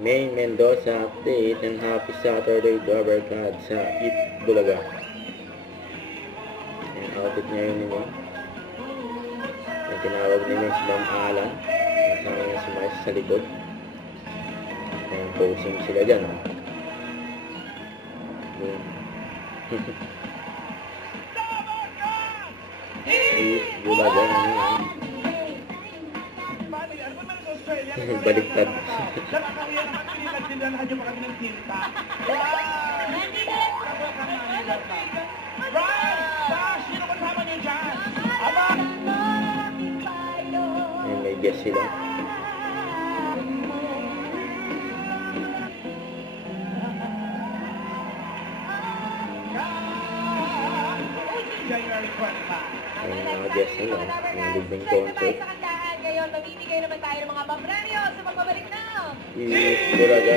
May Mendoza update and happy Saturday to our God sa Eat Bulaga. Yung outfit niya yun nila. Yung tinawag nila si Ma'am Alan. Kasama niya si Mais sa likod. Ayun, posing sila dyan. Eat Bulaga. Baliktad. Nakakahiya naman, pinagtindahan niyo pa kami ng tinta. Right! Sino kasama niyo dyan? Aba! May guest sila. January 25. May mga guest nila. May libreng concert. Ngayon, mamimigay naman tayo ng mga pampremyo sa pagbabalik na. Eat Bulaga.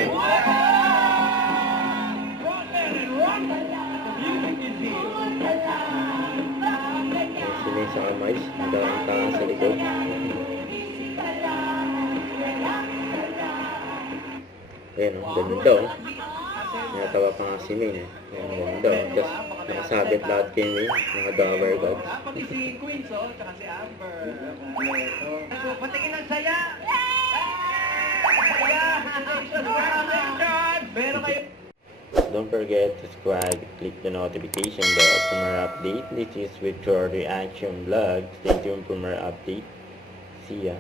Rockman and rock! Music is here. Sila sa kamais. Nagkakantahan sa likod. Ayan o, ganda o. Natawa pa nga si Min eh. Ayan, ganda o. Tapos nakasabit lahat kay Min. Mga Dover Gods. Pati si Queens, oh, tsaka si Amber. So, patingin ang saya! Congratulations! Meron kayo. Don't forget to subscribe, click the notification bell for more update. This is Victor Reaction Vlog. Stay tuned for more update. See ya.